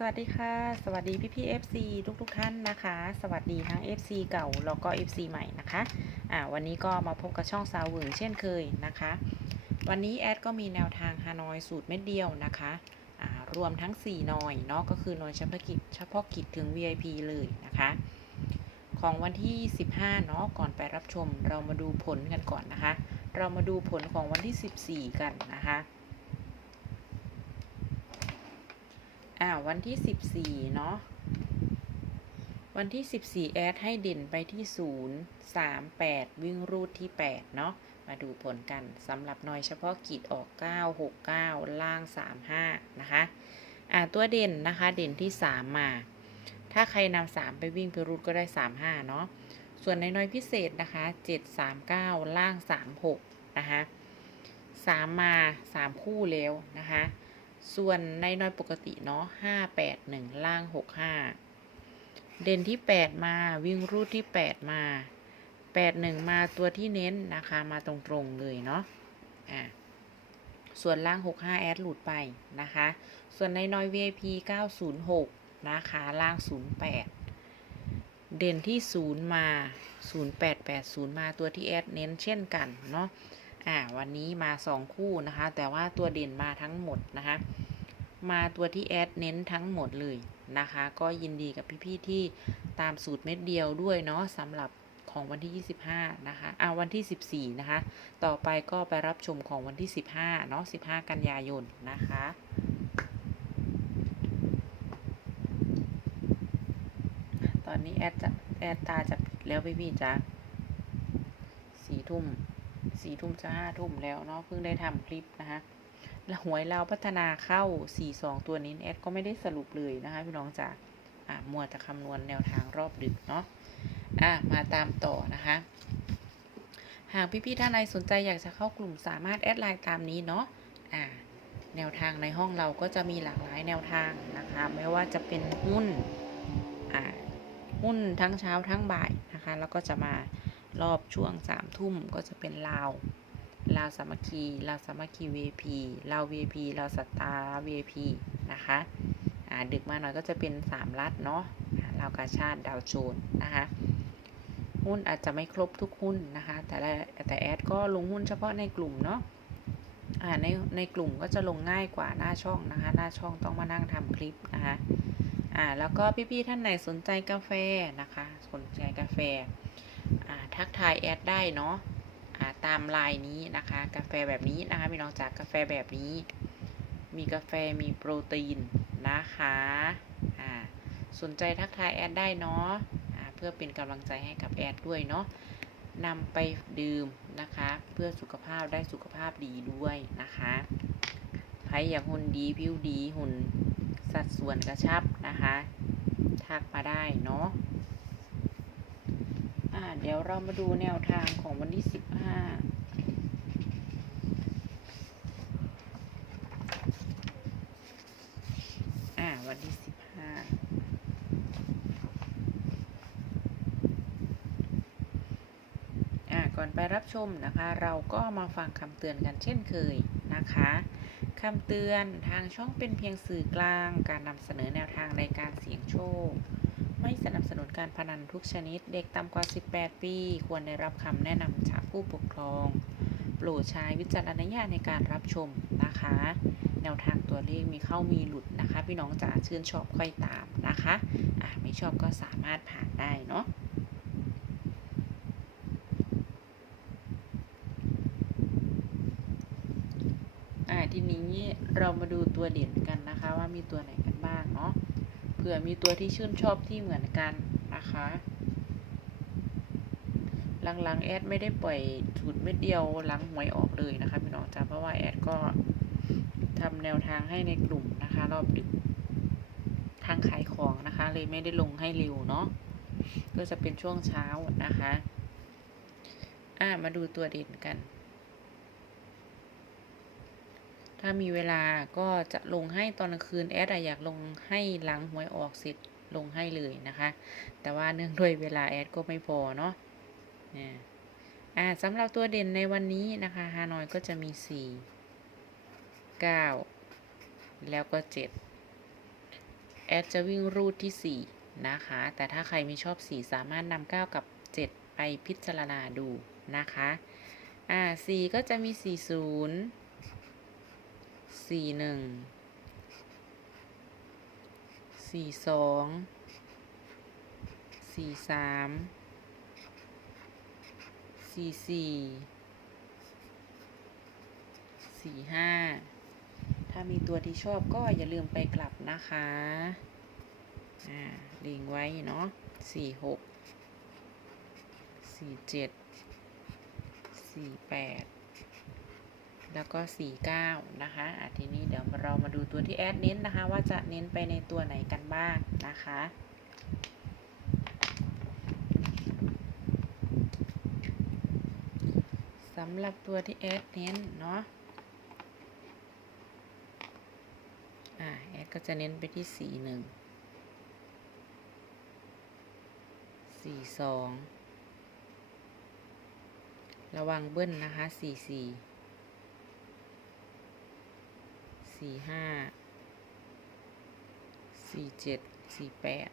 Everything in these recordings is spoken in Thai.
สวัสดีค่ะ สวัสดีพี่พี่ๆ FC ทุกทุกๆท่านนะคะ สวัสดีทั้ง FC เก่าแล้วก็ FC ใหม่นะคะอ่าวันนี้ก็มาพบกับช่องซาวหวึงเช่นเคยนะคะ วันนี้แอดก็มีแนวทางฮานอยสูตรเม็ดเดียวนะคะอ่ารวมทั้ง 4 นอยเนาะก็คือน่วยเฉพาะกิจเฉพาะกิจถึง VIP เลยนะคะ ของวันที่ 15เนาะก่อนไปรับชมเรามาดูผลกันก่อนนะคะ เรามาดูผลของวันที่ 14 กันนะคะ อ่าวันที่14เนาะ วันที่14แอดให้เด่นไปที่0 3 8วิ่งรูดที่8เนาะ มาดูผลกันสำหรับหน่อยเฉพาะกิจออก9 6 9ล่าง3 5นะคะอ่าตัวเด่นนะคะเด่นที่3มมา ถ้าใครนำ3ไปวิ่งไปรูดก็ได้3 5เนาะ ส่วนในน้อยพิเศษนะคะ7 3 9ล่าง3 6นะคะ3มมา3คู่แล้วนะคะ ส่วนในน้อยปกติเนาะห้าแปดหนึ่งล่างหกห้าเด่นที่แปดมาวิ่งรูดที่แปดมาแปดหนึ่งมาตัวที่เน้นนะคะมาตรงๆเลยเนาะอะส่วนล่างหกห้าแอดหลุดไปนะคะ ส่วนในน้อย VIP 906 นะคะล่าง 08 เด่นที่ศูนย์มา 0880 มาตัวที่แอดเน้นเช่นกันเนาะ อ่าวันนี้มาสองคู่นะคะ แต่ว่าตัวเด่นมาทั้งหมดนะคะ มาตัวที่แอดเน้นทั้งหมดเลยนะคะ ก็ยินดีกับพี่ๆที่ตามสูตรเม็ดเดียวด้วยเนาะสำหรับของวันที่ 25 นะคะอ่าวันที่ 14 นะคะ ต่อไปก็ไปรับชมของวันที่ 15 เนาะ 15 กันยายนนะคะตอนนี้แอดจะแอดตาจะปิดแล้วพี่ๆจ้ะสี่ทุ่ม สี่ทุ่มจะห้าทุ่มแล้วเนาะเพิ่งได้ทำคลิปนะคะแล้วหวยเราพัฒนาเข้าสี่สองตัวนี้แอดก็ไม่ได้สรุปเลยนะคะพี่น้องจ๋าอ่ามัวแต่คำนวณแนวทางรอบดึกเนาะอะมาตามต่อนะคะ หากพี่ๆท่านใดสนใจอยากจะเข้ากลุ่มสามารถแอดไลน์ตามนี้เนาะอ่าแนวทางในห้องเราก็จะมีหลากหลายแนวทางนะคะ ไม่ว่าจะเป็นหุ้นอ่าหุ้นทั้งเช้าทั้งบ่ายนะคะ แล้วก็จะมา รอบช่วงสามทุ่มก็จะเป็นลาวลาวสามัคคีลาวสามัคคี VP ลาว VP ลาวสตาร์ VP นะคะอ่าดึกมาหน่อยก็จะเป็น3รัฐเนาะลาวกาชาติดาวโจนนะคะหุ้นอาจจะไม่ครบทุกหุ้นนะคะ แต่ละแต่แอดก็ลงหุ้นเฉพาะในกลุ่มเนาะอ่าในในกลุ่มก็จะลงง่ายกว่าหน้าช่องนะคะ หน้าช่องต้องมานั่งทำคลิปนะคะอ่าแล้วก็พี่ๆท่านไหนสนใจกาแฟนะคะ สนใจกาแฟ ทักทายแอดได้เนาะตามไลน์นี้นะคะ กาแฟแบบนี้นะคะพี่น้องจากกาแฟแบบนี้ มีกาแฟมีโปรตีนนะคะสนใจทักทายแอดได้เนาะอ่าเพื่อเป็นกำลังใจให้กับแอดด้วยเนาะนำไปดื่มนะคะ เพื่อสุขภาพได้สุขภาพดีด้วยนะคะใครอยากหุ่นดีผิวดีหุ่นสัดส่วนกระชับนะคะ ทักมาได้เนาะ อ่า เดี๋ยวเรามาดูแนวทางของวันที่สิบห้าอ่า วันที่สิบห้าอ่า ก่อนไปรับชมนะคะ เราก็มาฟังคำเตือนกันเช่นเคยนะคะคำเตือนทางช่องเป็นเพียงสื่อกลาง การนำเสนอแนวทางในการเสี่ยงโชค ไม่สนับสนุนการพนันทุกชนิด เด็กต่ำกว่า 18 ปี ควรได้รับคำแนะนำจากผู้ปกครองโปรดใช้วิจารณญาณในการรับชมนะคะ แนวทางตัวเลขมีเข้ามีหลุดนะคะ พี่น้องจ๋าชื่นชอบค่อยตามนะคะอะไม่ชอบก็สามารถผ่านได้เนาะอะทีนี้เรามาดูตัวเด่นกันนะคะว่ามีตัวไหนกันบ้างเนาะ เผื่อมีตัวที่ชื่นชอบที่เหมือนกันนะคะหลังๆแอดไม่ได้ปล่อยสูตรเม็ดเดียวหลังหวยออกเลยนะคะพี่น้องจ้าเพราะว่าแอดก็ทำแนวทางให้ในกลุ่มนะคะ รอบดึกทางขายของนะคะ เลยไม่ได้ลงให้เร็วเนาะก็จะเป็นช่วงเช้านะคะ อ่ามาดูตัวเด่นกัน ถ้ามีเวลาก็จะลงให้ตอนกลางคืนแอดอยากลงให้หลังหวยออกเสร็จลงให้เลยนะคะ แต่ว่าเนื่องด้วยเวลาแอดก็ไม่พอเนาะเนี่ยอ่าสำหรับตัวเด่นในวันนี้นะคะฮานอยก็จะมี 4 9 แล้วก็ 7 แอดจะวิ่งรูดที่ 4 นะคะ แต่ถ้าใครไม่ชอบ 4 สามารถนำ9 กับ 7 ไปพิจารณาดูนะคะ อ่า 4 ก็จะมี 40 41 42 43 44 45ถ้ามีตัวที่ชอบก็อย่าลืมไปกลับนะคะ อ่าลิงไว้เนาะสี่หก สี่เจ็ด สี่แปด แล้วก็สี่เก้านะคะอะทีนี้เดี๋ยวเรามาดูตัวที่แอดเน้นนะคะ ว่าจะเน้นไปในตัวไหนกันบ้างนะคะ สำหรับตัวที่แอดเน้นเนาะอ่าแอดก็จะเน้นไปที่สี่หนึ่งสี่สองระวังเบิ้ลนะคะสี่สี่ สี่ห้าสี่เจ็ดสี่แปด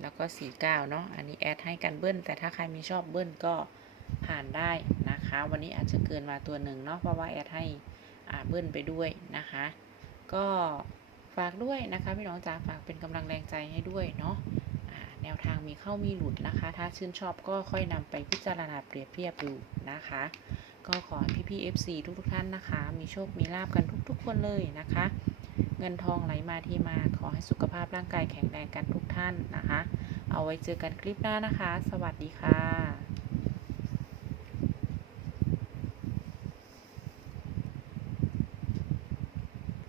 แล้วก็สี่เก้าเนาะอันนี้แอดให้กันเบิ้ลแต่ถ้าใครม่ชอบเบิ้ลก็ผ่านได้นะคะ วันนี้อาจจะเกินมาตัวหนึ่งเนาะเพราะว่าแอดให้เบิ้ลไปด้วยนะคะ ก็ฝากด้วยนะคะพี่น้องจ๋าฝากเป็นกำลังแรงใจให้ด้วยเนาะแนวทางมีเข้ามีหลุดนะคะ ถ้าชื่นชอบก็ค่อยนำไปพิจารณาเปรียบเทียบดูนะคะ ก็ขอให้พี่ๆ FC ทุกๆท่านนะคะ มีโชคมีลาบกันทุกๆ คนเลยนะคะ เงินทองไหลมาที่มา ขอให้สุขภาพร่างกายแข็งแรงกันทุกท่านนะคะ เอาไว้เจอกันคลิปหน้านะคะ สวัสดีค่ะ